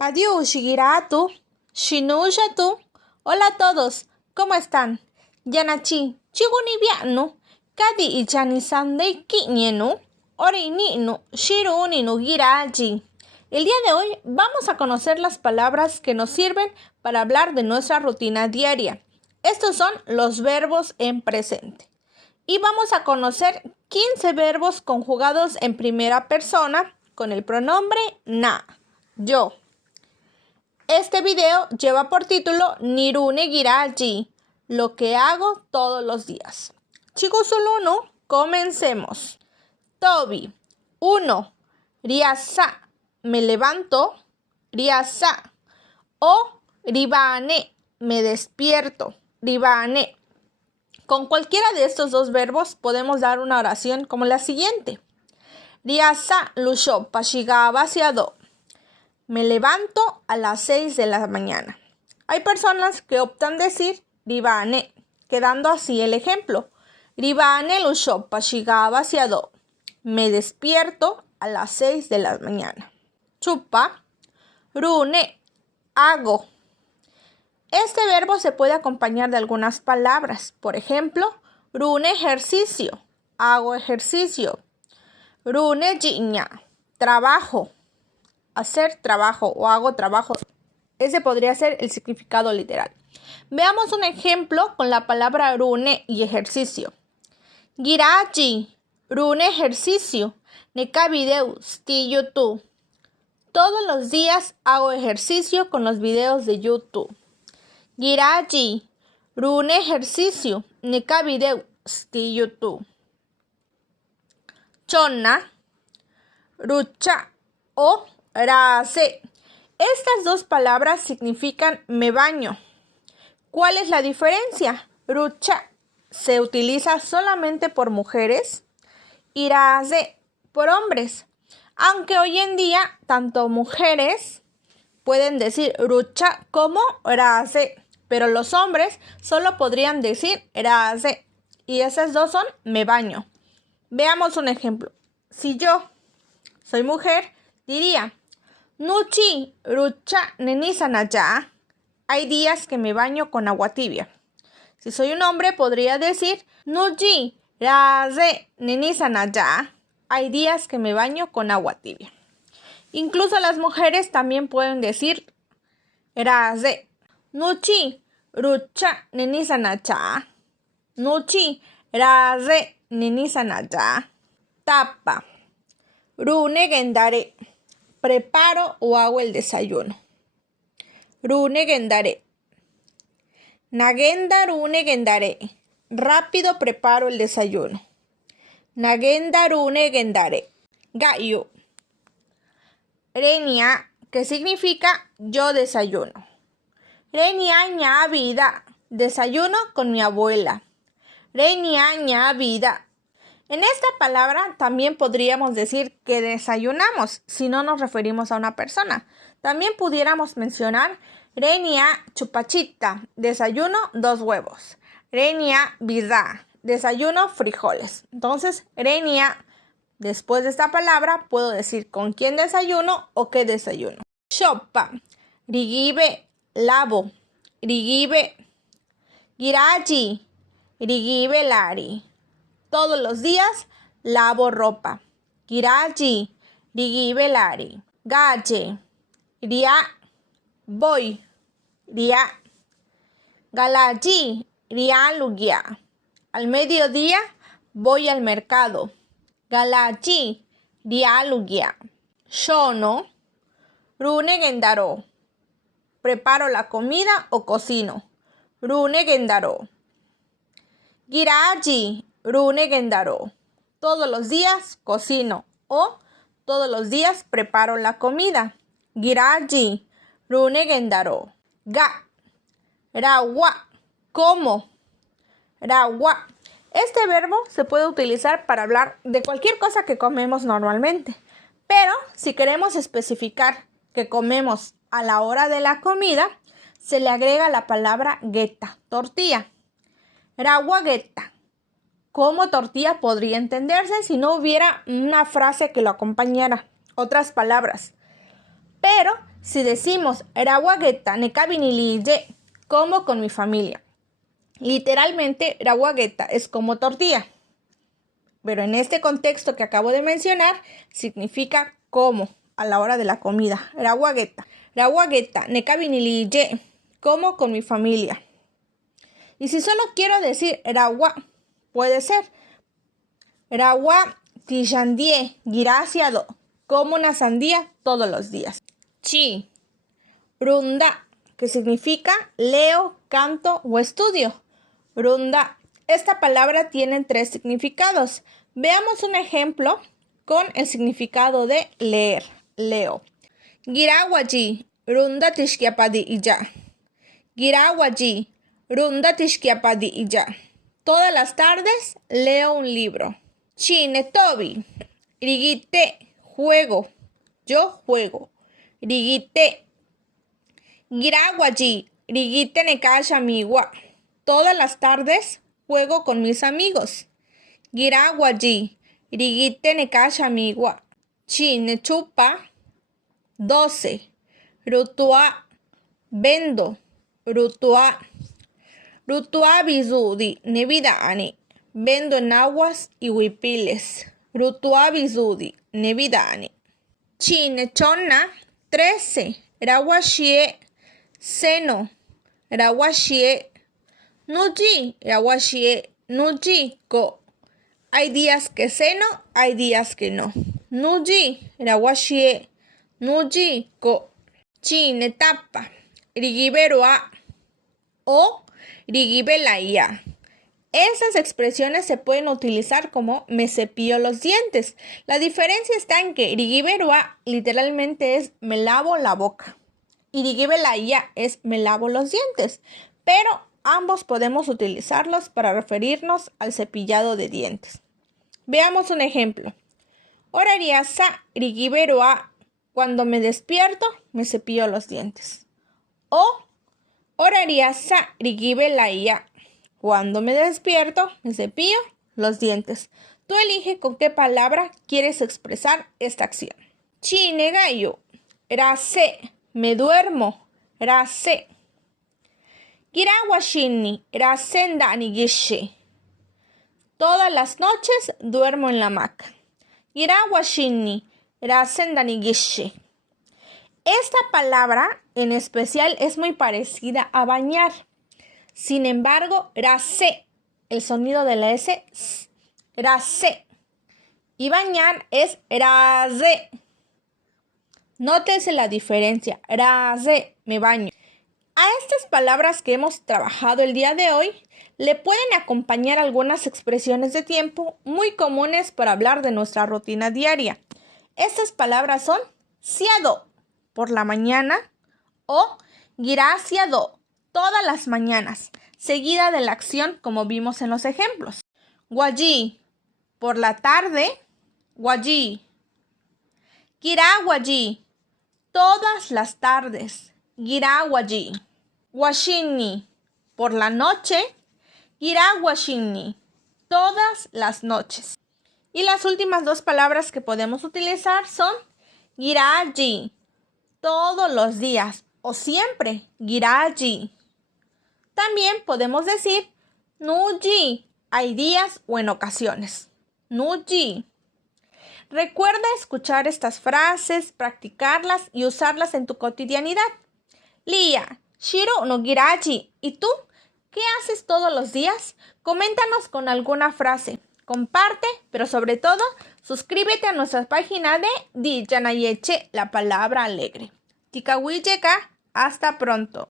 Padiu Shigiratu, Shinuyatu. Hola a todos, ¿cómo están? Yanachi, Chigunibianu, Kadi Ichani Sandei Kinyenu, Orininu, Shiruninu Giraji. El día de hoy vamos a conocer las palabras que nos sirven para hablar de nuestra rutina diaria. Estos son los verbos en presente. Y vamos a conocer 15 verbos conjugados en primera persona con el pronombre na, yo. Este video lleva por título Nirune Giraji, lo que hago todos los días. Chicos, solo uno, comencemos. Tobi, 1. Riasa, me levanto. Riasa. O ribane, me despierto. Ribane. Con cualquiera de estos dos verbos podemos dar una oración como la siguiente. Riasa lusho pashigaba siado. Me levanto a las 6 de la mañana. Hay personas que optan decir ribane, quedando así el ejemplo. Ribane lusho pashigaba siado. Me despierto a las 6 de la mañana. Chupa, rune, hago. Este verbo se puede acompañar de algunas palabras. Por ejemplo, rune ejercicio, hago ejercicio. Rune jiña, trabajo, hacer trabajo o hago trabajo. Ese podría ser el significado literal. Veamos un ejemplo con la palabra rune y ejercicio. Giraji, rune ejercicio, neka video sti YouTube. Todos los días hago ejercicio con los videos de YouTube. Giraji, rune ejercicio, neka video sti YouTube. Chonna, rucha o rase. Estas dos palabras significan me baño. ¿Cuál es la diferencia? Rucha se utiliza solamente por mujeres y rase por hombres. Aunque hoy en día tanto mujeres pueden decir rucha como rase, pero los hombres solo podrían decir rase y esas dos son me baño. Veamos un ejemplo. Si yo soy mujer, diría Nuchi rucha nenisanaya. Hay días que me baño con agua tibia. Si soy un hombre, podría decir Nuchi rase nenisanaya. Hay días que me baño con agua tibia. Incluso las mujeres también pueden decir rase. Nuchi rucha nenisanaya. Nuchi rase nenisanaya. Tapa. Rune gendare. Preparo o hago el desayuno. Rune gendare. Nagenda rune gendare. Rápido preparo el desayuno. Nagenda rune gendare. Gayo. Renia, que significa yo desayuno. Renia ña vida. Desayuno con mi abuela. Renia ña vida. En esta palabra también podríamos decir que desayunamos si no nos referimos a una persona. También pudiéramos mencionar Renia chupachita, desayuno 2 huevos. Renia vida, desayuno frijoles. Entonces, Renia, después de esta palabra, puedo decir con quién desayuno o qué desayuno. Shoppa, rigibe, lavo. Rigibe, giraji, rigibe lari. Todos los días lavo ropa. Giraji, rigibe lari. Gache, ria, voy. Ria. Galaji, ria lugia. Al mediodía voy al mercado. Galaji, ria lugia. Shono, rune gendaro. Preparo la comida o cocino. Rune gendaro. Giraji, rune gendaro. Todos los días cocino o todos los días preparo la comida. Giraji, rune gendaro. Ga, rawa, como. Rawa. Este verbo se puede utilizar para hablar de cualquier cosa que comemos normalmente. Pero si queremos especificar que comemos a la hora de la comida, se le agrega la palabra geta, tortilla. Rawa geta. Como tortilla podría entenderse si no hubiera una frase que lo acompañara, otras palabras. Pero Si decimos rawagueta nekabiniliye, como con mi familia. Literalmente, rawagueta es como tortilla. Pero en este contexto que acabo de mencionar, significa como a la hora de la comida. Rawagueta. Rawagueta nekabiniliye, como con mi familia. Y si solo quiero decir rawa, puede ser rawa tishandie girasiado, como una sandía todos los días. Chi, runda, que significa leo, canto o estudio. Runda. Esta palabra tiene 3 significados. Veamos un ejemplo con el significado de leer. Leo. Girawaji, runda tishkiapadi ija. Girawaji, runda tishkiapadi ija. Todas las tardes leo un libro. Chinetobi, rigite, juego. Yo juego. Rigite. Girawaji, rigite nekasha miwa. Todas las tardes juego con mis amigos. Girawaji, rigite nekasha miwa. Chinechupa, 12. Rutua, vendo. Rutua. Rutua bizudi, nevida ani. Vendo en aguas y huipiles. Rutua bizudi, nevida ani. Chinechona, 13. Rawashie, seno. Rawashie. Nuji, rawashie. Nuji, ko. Hay días que ceno, hay días que no. Nuji, rawashie. Nuji, ko. Chinetapa, rigiberoa o rigibelaya. Esas expresiones se pueden utilizar como me cepillo los dientes. La diferencia está en que rigiberoa literalmente es me lavo la boca y rigibelaya es me lavo los dientes, pero ambos podemos utilizarlos para referirnos al cepillado de dientes. Veamos un ejemplo. Orariasa rigiberoa, cuando me despierto me cepillo los dientes. O orariasa rigibelaya, cuando me despierto me cepillo los dientes. Tú elige con qué palabra quieres expresar esta acción. Chinegayo, rase, me duermo, rase. Girawashini, rasenda anigishe. Todas las noches duermo en la hamaca. Girawashini, rasenda anigishe. Esta palabra en especial es muy parecida a bañar. Sin embargo, rase, el sonido de la S, rase. Y bañar es rase. Nótese la diferencia. Rase, me baño. A estas palabras que hemos trabajado el día de hoy, le pueden acompañar algunas expresiones de tiempo muy comunes para hablar de nuestra rutina diaria. Estas palabras son siado, por la mañana, o girasiado, todas las mañanas, seguida de la acción como vimos en los ejemplos. Guayi, por la tarde, guayi. Girawayi, todas las tardes, girawayi. Washini, por la noche, girawashini, todas las noches. Y las últimas 2 palabras que podemos utilizar son giraji, todos los días o siempre, giraji. También podemos decir nuji, hay días o en ocasiones. Nuji. Recuerda escuchar estas frases, practicarlas y usarlas en tu cotidianidad. Lía, Shiro no giraji. ¿Y tú? ¿Qué haces todos los días? Coméntanos con alguna frase. Comparte, pero sobre todo, suscríbete a nuestra página de Di Yanayeche, la palabra alegre. Tikawiyeka, hasta pronto.